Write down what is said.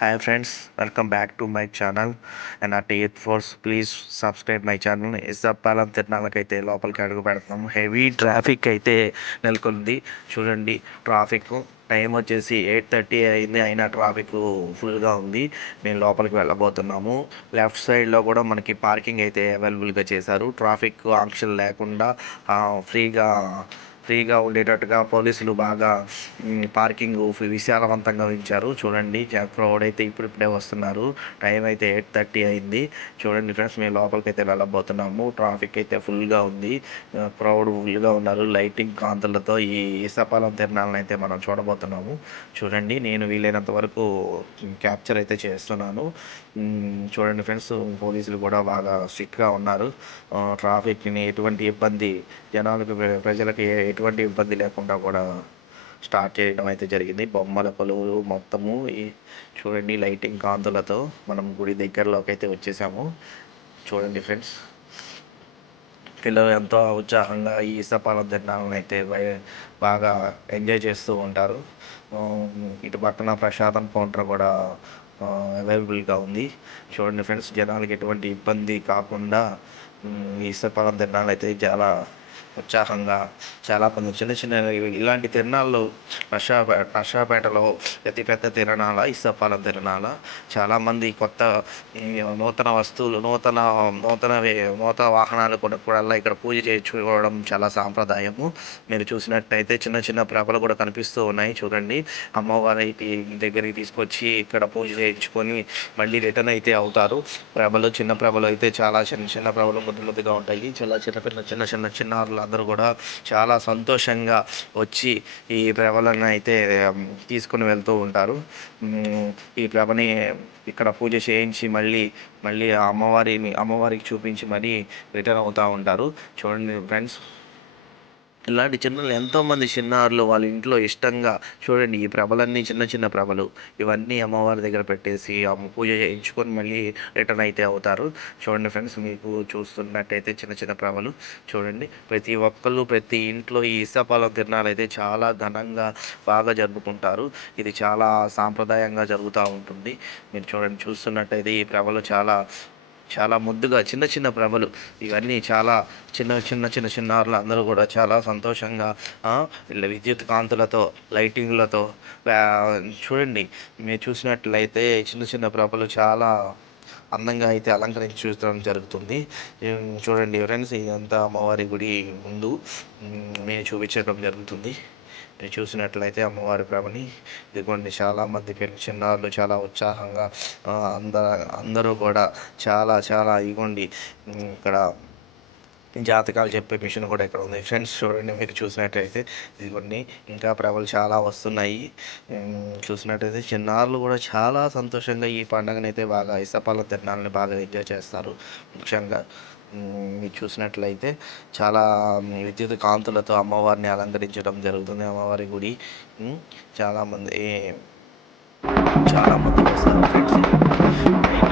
Hi friends, welcome back to my channel and at 8 force please subscribe my channel. ఇసప్పాలం తిరణాలకైతే లోపలికి అడుగు పెడుతున్నాము. Heavy traffic అయితే నెలకొంది. చూడండి ట్రాఫిక్ టైం వచ్చేసి 8:30 అయింది, అయినా ట్రాఫిక్ ఫుల్గా ఉంది. మేము లోపలికి వెళ్ళబోతున్నాము. లెఫ్ట్ సైడ్లో కూడా మనకి పార్కింగ్ అయితే అవైలబుల్గా చేశారు. ట్రాఫిక్ ఆంక్షలు లేకుండా ఫ్రీగా ఫ్రీగా ఉండేటట్టుగా పోలీసులు బాగా పార్కింగ్ విశాలవంతంగా ఉంచారు. చూడండి క్రౌడ్ అయితే ఇప్పుడిప్పుడే వస్తున్నారు. టైం అయితే 8:30 అయింది. చూడండి ఫ్రెండ్స్, మేము లోపలికైతే వెళ్ళబోతున్నాము. ట్రాఫిక్ అయితే ఫుల్గా ఉంది, క్రౌడ్ ఫుల్గా ఉన్నారు. లైటింగ్ కాంతులతో ఈ ఇసపాలం తిరణాలను అయితే మనం చూడబోతున్నాము. చూడండి, నేను వీలైనంత వరకు క్యాప్చర్ అయితే చేస్తున్నాను. చూడండి ఫ్రెండ్స్, పోలీసులు కూడా బాగా స్ట్రిక్ట్గా ఉన్నారు. ట్రాఫిక్ని ఎటువంటి ఇబ్బంది జనాలకు ప్రజలకి ఎటువంటి ఇబ్బంది లేకుండా కూడా స్టార్ట్ చేయడం అయితే జరిగింది. బొమ్మల కొలువులు మొత్తము ఈ చూడండి లైటింగ్ కాంతులతో మనం గుడి దగ్గరలోకి అయితే వచ్చేసాము. చూడండి ఫ్రెండ్స్, పిల్లలు ఎంతో ఉత్సాహంగా ఈ ఇసపాలం తిరణాలను అయితే బాగా ఎంజాయ్ చేస్తూ ఉంటారు. ఇటు పక్కన ప్రసాదం కౌంటర్ కూడా అవైలబుల్గా ఉంది. చూడండి ఫ్రెండ్స్, జనాలకి ఎటువంటి ఇబ్బంది కాకుండా ఈ ఇసపాలం తిరణాలు అయితే చాలా ఉత్సాహంగా చాలా మంది చిన్న చిన్న ఇలాంటి తిరణాల్లో నర్సాపేటలో అతిపెద్ద తిరణాల ఇసపాలం తిరణాల. చాలామంది కొత్త నూతన వస్తువులు నూతన వాహనాలు కొనుక్కోవడం ఇక్కడ పూజ చేయించుకోవడం చాలా సాంప్రదాయము. మీరు చూసినట్టయితే చిన్న చిన్న ప్రభలు కూడా కనిపిస్తూ ఉన్నాయి. చూడండి, అమ్మవారికి దగ్గరికి తీసుకొచ్చి ఇక్కడ పూజ చేయించుకొని మళ్ళీ రిటర్న్ అయితే అవుతారు. చిన్న ప్రభలు అయితే చాలా చిన్న చిన్న ప్రభలు ముద్దుగా ఉంటాయి. చాలా చిన్నారులు అందరూ కూడా చాలా సంతోషంగా వచ్చి ఈ ప్రభలను అయితే తీసుకొని వెళ్తూ ఉంటారు. ఈ ప్రభని ఇక్కడ పూజ చేయించి మళ్ళీ అమ్మవారికి చూపించి మరీ రిటర్న్ అవుతూ ఉంటారు. చూడండి ఫ్రెండ్స్, ఇలాంటి ఎంతోమంది చిన్నారులు వాళ్ళ ఇంట్లో ఇష్టంగా చూడండి ఈ ప్రభలన్నీ చిన్న చిన్న ప్రభలు ఇవన్నీ అమ్మవారి దగ్గర పెట్టేసి పూజ చేయించుకొని మళ్ళీ రిటర్న్ అయితే అవుతారు. చూడండి ఫ్రెండ్స్, మీకు చూస్తున్నట్టయితే చిన్న చిన్న ప్రభలు చూడండి. ప్రతి ఒక్కళ్ళు ప్రతి ఇంట్లో ఈ ఇసపాలం తిరణాలు అయితే చాలా ఘనంగా బాగా జరుపుకుంటారు. ఇది చాలా సాంప్రదాయంగా జరుగుతూ ఉంటుంది. మీరు చూస్తున్నట్టయితే ఈ ప్రభలు చాలా చాలా ముద్దుగా చిన్న చిన్న ప్రభలు ఇవన్నీ చాలా చిన్నారులు అందరూ కూడా చాలా సంతోషంగా విద్యుత్ కాంతులతో లైటింగ్లతో చూడండి. మీరు చూసినట్లయితే చిన్న చిన్న ప్రభలు చాలా అందంగా అయితే అలంకరించి చూడడం జరుగుతుంది. చూడండి ఫ్రెండ్స్, ఇదంతా అమ్మవారి గుడి ముందు మేము చూపించడం జరుగుతుంది. మీరు చూసినట్లయితే అమ్మవారి ప్రభని ఇదిగోండి, చాలామంది చిన్నారులు చాలా ఉత్సాహంగా అందరూ కూడా చాలా ఇదిగోండి. ఇక్కడ జాతకాలు చెప్పే మిషన్ కూడా ఇక్కడ ఉంది. ఫ్రెండ్స్ చూడండి, మీరు చూసినట్టయితే ఇదిగోండి ఇంకా ప్రభలు చాలా వస్తున్నాయి. చూసినట్టయితే చిన్నారులు కూడా చాలా సంతోషంగా ఈ పండుగనైతే బాగా ఇసపాలం తిరణాలని బాగా ఎంజాయ్ చేస్తారు. ముఖ్యంగా మీరు చూసినట్లయితే చాలా విద్యుత్ కాంతులతో అమ్మవారిని అలంకరించడం జరుగుతుంది. అమ్మవారి గుడి చాలామంది వస్తారు ఫ్రెండ్స్.